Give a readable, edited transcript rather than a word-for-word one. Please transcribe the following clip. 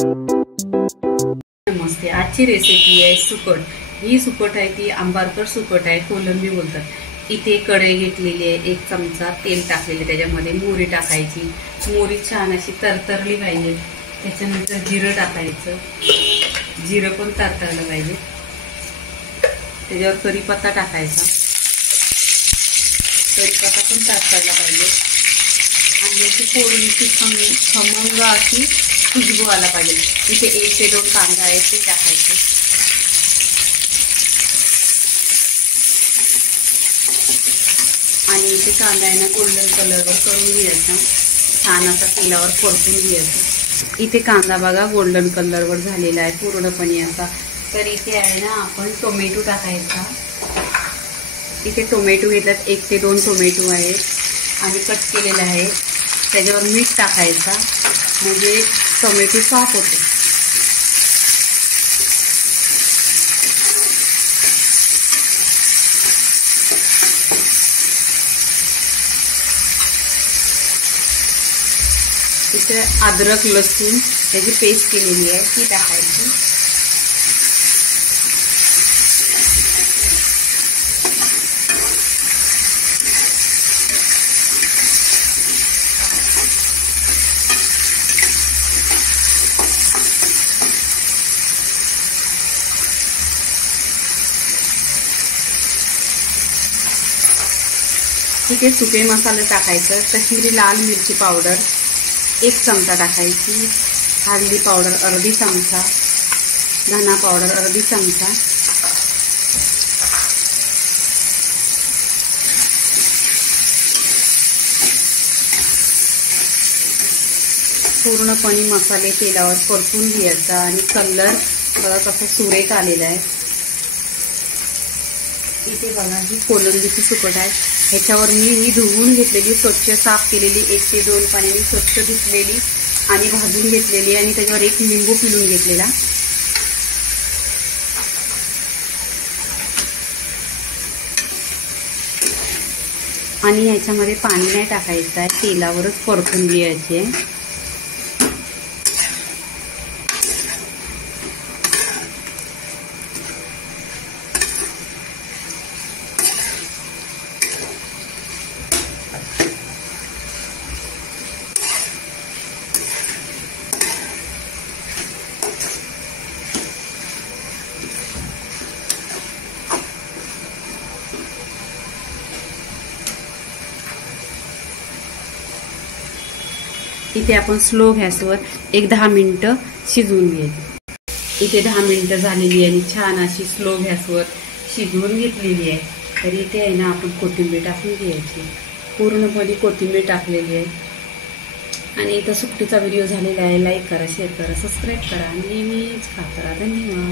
नमस्ते, आजची रेसिपी आहे सुकट। ही सुकट आहे ती आंबारकर सुकट आहे, कोलंबी बोलतात। इथे कढई घेतलेली आहे, 1 चमचा तेल टाकलेले, त्याच्यामध्ये मोहरी टाकायची। मोहरी छान अशी तरतरली पाहिजे, त्याच्यानंतर जिरं टाकायचं। जिरं पण तरतरलं पाहिजे, त्याच्यावर कढीपत्ता टाकायचा। कढीपत्ता पण तरतरला पाहिजे आणि याची फोडणीची खमंग अशी खुशबू आला पाहिजे। इथे 1 ते 2 कांदा आहे ते टाकायचे। आणि इथे कांदा आहे ना गोल्डन कलरवर करून घ्यायचा, छान असा तेलावर परतून घ्यायचा। इथे कांदा बघा गोल्डन कलरवर झालेला आहे पूर्णपणे असा। तर इथे आहे ना आपण टोमॅटो टाकायचा। इथे टोमॅटो घेतल्यात, 1 ते 2 टोमॅटो आहेत आणि कट केलेला आहे। त्याच्यावर मीठ टाकायचा, म्हणजे टोमॅटो सॉफ्ट होते। इथे अद्रक लसूण याची पेस्ट केलेली आहे ती टाकायची। इथे सुके मसाले टाकायचं। कश्मीरी लाल मिरची पावडर 1 चमचा टाकायची। हळदी पावडर अर्धी चमचा, धना पावडर अर्धी चमचा, पूर्णपणे मसाले तेलावर परतून घ्यायचा आणि कलर बघा कसं सुरेख आलेला आहे। इथे बघा ही कोलंबीची सुकट आहे, ह्याच्यावर मी धुवून घेतलेली, स्वच्छ साफ केलेली, 1 ते 2 पाण्याने स्वच्छ धुतलेली आणि भाजून घेतलेली आणि त्याच्यावर 1 लिंबू पिळून घेतलेला। आणि ह्याच्यामध्ये पाणी नाही टाकायचं आहे, तेलावरच परतून घ्यायचे आहे। इथे आपण स्लो गॅसवर 10 मिनिटं शिजवून घ्यायची। इथे 10 मिनिटं झालेली आहे आणि छान अशी स्लो गॅसवर शिजवून घेतलेली आहे। तर इथे आहे ना आपण कोथिंबीर टाकून घ्यायची, पूर्णपणे कोथिंबीर टाकलेली आहे। आणि इथं सुकटीचा व्हिडिओ झालेला आहे, लाईक करा, शेअर करा, सबस्क्राईब करा, नेहमीच खात राहा। धन्यवाद।